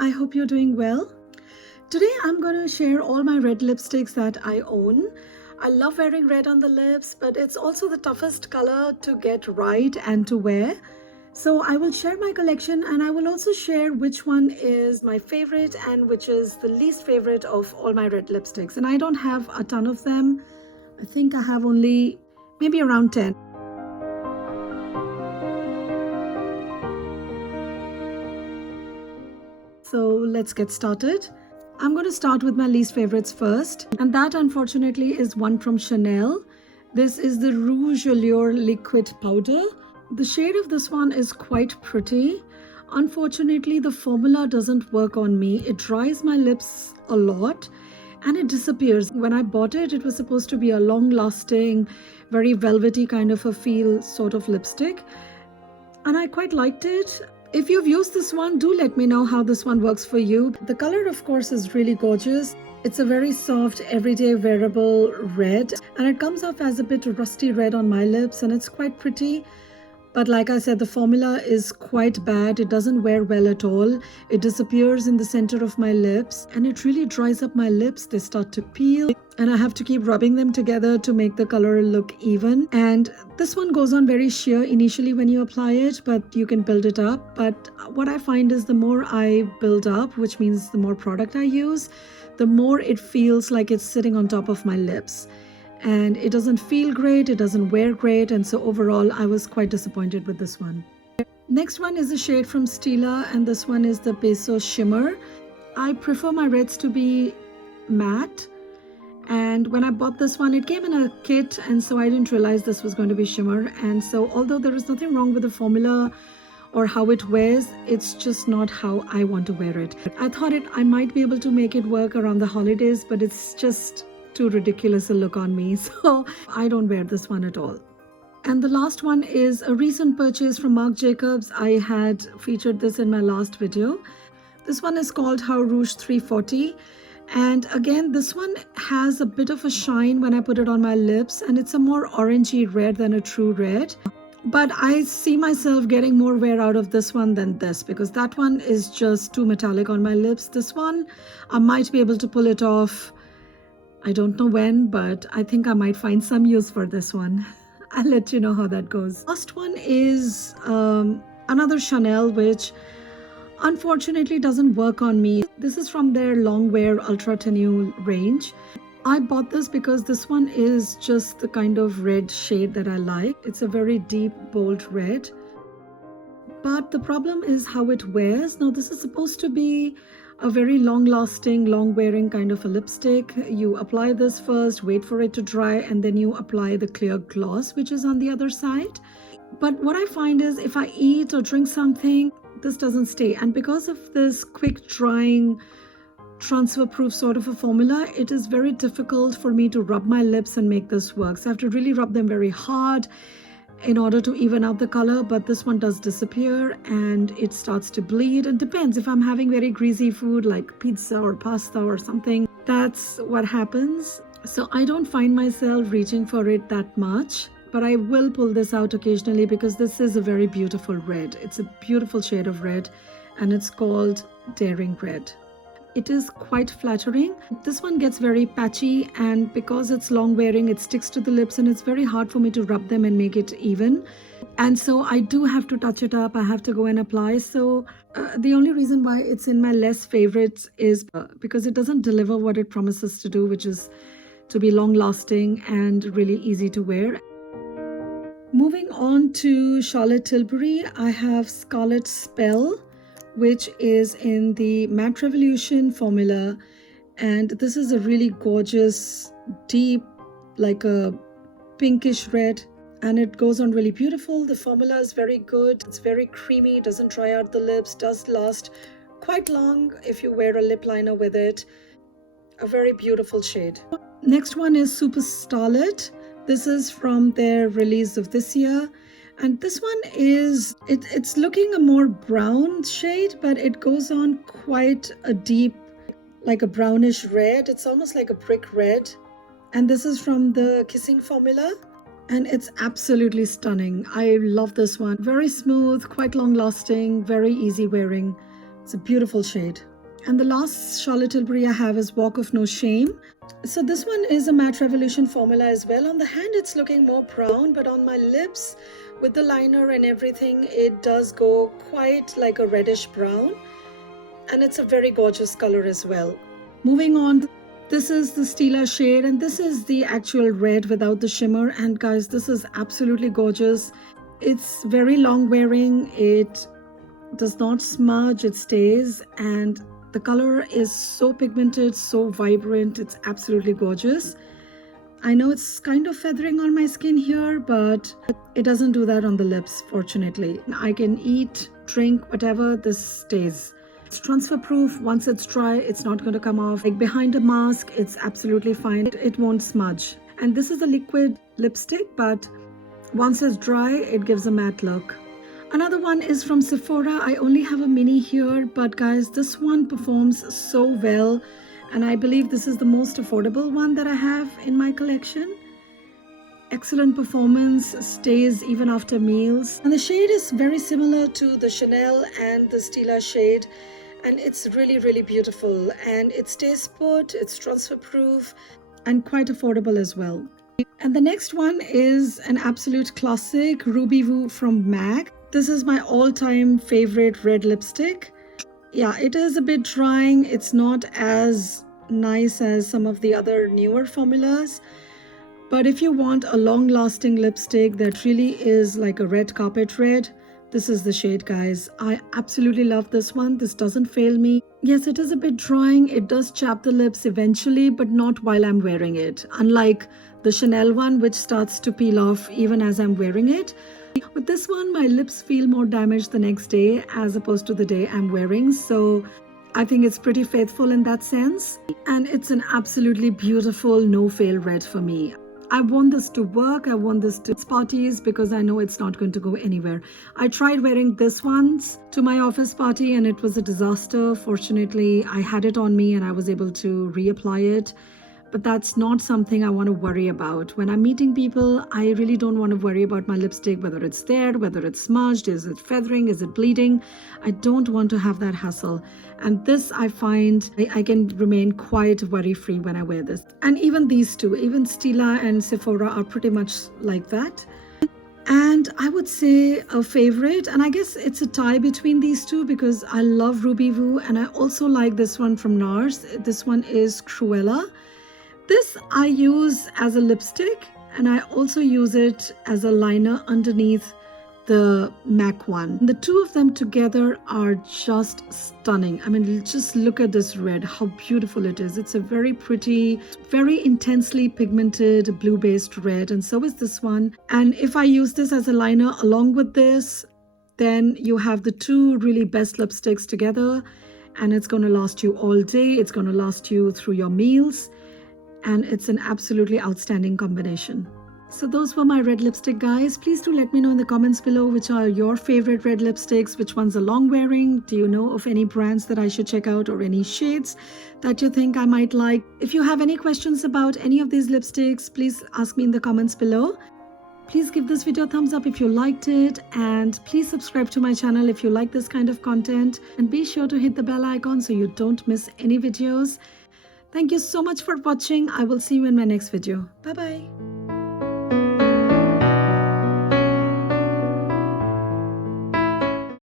I hope you're doing well. Today I'm going to share all my red lipsticks that I own. I love wearing red on the lips, but it's also the toughest color to get right and to wear. So I will share my collection and I will also share which one is my favorite and which is the least favorite of all my red lipsticks. And I don't have a ton of them. I think I have only maybe around 10. So let's get started. I'm going to start with my least favorites first, and that unfortunately is one from Chanel. This is the Rouge Allure Liquid Powder. The shade of this one is quite pretty. Unfortunately, the formula doesn't work on me. It dries my lips a lot and it disappears. When I bought it, it was supposed to be a long-lasting, very velvety kind of a feel sort of lipstick, and I quite liked it. If you've used this one, do let me know how this one works for you. The color, of course, is really gorgeous. It's a very soft, everyday wearable red, and it comes off as a bit rusty red on my lips, and it's quite pretty. But like I said, the formula is quite bad. It doesn't wear well at all. It disappears in the center of my lips and it really dries up my lips. They start to peel and I have to keep rubbing them together to make the color look even. And this one goes on very sheer initially when you apply it, but you can build it up. But what I find is the more I build up, which means the more product I use, the more it feels like it's sitting on top of my lips. And it doesn't feel great, it doesn't wear great, and so overall I was quite disappointed with this one. Next one is a shade from Stila, and this one is the Peso Shimmer. I prefer my reds to be matte, and when I bought this one, it came in a kit, and so I didn't realize this was going to be shimmer. And so although there is nothing wrong with the formula or how it wears, it's just not how I want to wear it. I thought I might be able to make it work around the holidays, but it's just too ridiculous a look on me, so I don't wear this one at all. And the last one is a recent purchase from Marc Jacobs. I had featured this in my last video. This one is called How Rouge 340, and again this one has a bit of a shine when I put it on my lips, and it's a more orangey red than a true red. But I see myself getting more wear out of this one than this, because that one is just too metallic on my lips. This one I might be able to pull it off. I don't know when, but I think I might find some use for this one. I'll let you know how that goes. Last one is another Chanel, which unfortunately doesn't work on me. This is from their Long Wear Ultra Tenue range. I bought this because this one is just the kind of red shade that I like. It's a very deep, bold red. But the problem is how it wears. Now, this is supposed to be a very long-lasting, long-wearing kind of a lipstick. You apply this first, wait for it to dry, and then you apply the clear gloss, which is on the other side. But what I find is if I eat or drink something, this doesn't stay. And because of this quick drying, transfer-proof sort of a formula, it is very difficult for me to rub my lips and make this work. So I have to really rub them very hard in order to even out the color, but this one does disappear and it starts to bleed. It depends if I'm having very greasy food like pizza or pasta or something, that's what happens. So I don't find myself reaching for it that much, but I will pull this out occasionally because this is a very beautiful red. It's a beautiful shade of red and it's called Daring Red. It is quite flattering. This one gets very patchy, and because it's long wearing, it sticks to the lips and it's very hard for me to rub them and make it even. And so I do have to touch it up. I have to go and apply. So the only reason why it's in my less favorites is because it doesn't deliver what it promises to do, which is to be long lasting and really easy to wear. Moving on to Charlotte Tilbury, I have Scarlet Spell, which is in the Matte Revolution formula, and this is a really gorgeous, deep, like a pinkish red, and it goes on really beautiful. The formula is very good. It's very creamy, doesn't dry out the lips, does last quite long if you wear a lip liner with it. A very beautiful shade. Next one is Super Starlet. This is from their release of this year. And this one is, it's looking a more brown shade, but it goes on quite a deep, like a brownish red. It's almost like a brick red. And this is from the Kissing formula. And it's absolutely stunning. I love this one. Very smooth, quite long lasting, very easy wearing. It's a beautiful shade. And the last Charlotte Tilbury I have is Walk of No Shame. So this one is a Matte Revolution formula as well. On the hand it's looking more brown, but on my lips with the liner and everything it does go quite like a reddish brown, and it's a very gorgeous color as well. Moving on, this is the Stila shade, and this is the actual red without the shimmer, and guys, this is absolutely gorgeous. It's very long wearing, it does not smudge, it stays, and the color is so pigmented, so vibrant. It's absolutely gorgeous. I know it's kind of feathering on my skin here, but it doesn't do that on the lips, fortunately. I can eat, drink, whatever, this stays. It's transfer proof. Once it's dry, it's not going to come off. Like behind a mask, it's absolutely fine. It won't smudge. And this is a liquid lipstick, but once it's dry, it gives a matte look. Another one is from Sephora. I only have a mini here, but guys, this one performs so well. And I believe this is the most affordable one that I have in my collection. Excellent performance, stays even after meals. And the shade is very similar to the Chanel and the Stila shade. And it's really, really beautiful. And it stays put, it's transfer proof, and quite affordable as well. And the next one is an absolute classic, Ruby Woo from MAC. This is my all-time favorite red lipstick. Yeah, it is a bit drying. It's not as nice as some of the other newer formulas. But if you want a long-lasting lipstick that really is like a red carpet red, this is the shade, guys. I absolutely love this one. This doesn't fail me. Yes, it is a bit drying. It does chap the lips eventually, but not while I'm wearing it. Unlike the Chanel one, which starts to peel off even as I'm wearing it. With this one, my lips feel more damaged the next day as opposed to the day I'm wearing. So I think it's pretty faithful in that sense. And it's an absolutely beautiful no-fail red for me. I want this to work. I want this to parties because I know it's not going to go anywhere. I tried wearing this once to my office party and it was a disaster. Fortunately, I had it on me and I was able to reapply it. But that's not something I want to worry about. When I'm meeting people, I really don't want to worry about my lipstick, whether it's there, whether it's smudged, is it feathering, is it bleeding? I don't want to have that hassle. And this, I find, I can remain quite worry-free when I wear this. And even these two, even Stila and Sephora are pretty much like that. And I would say a favorite, and I guess it's a tie between these two because I love Ruby Woo and I also like this one from NARS. This one is Cruella. This I use as a lipstick and I also use it as a liner underneath the MAC one. The two of them together are just stunning. I mean, just look at this red, how beautiful it is. It's a very pretty, very intensely pigmented blue-based red, and so is this one. And if I use this as a liner along with this, then you have the two really best lipsticks together, and it's going to last you all day. It's going to last you through your meals. And it's an absolutely outstanding combination. So those were my red lipstick, guys. Please do let me know in the comments below which are your favorite red lipsticks, which ones are long wearing. Do you know of any brands that I should check out or any shades that you think I might like? If you have any questions about any of these lipsticks, please ask me in the comments below. Please give this video a thumbs up if you liked it, and please subscribe to my channel if you like this kind of content, and be sure to hit the bell icon so you don't miss any videos. Thank you so much for watching. I will see you in my next video. Bye bye.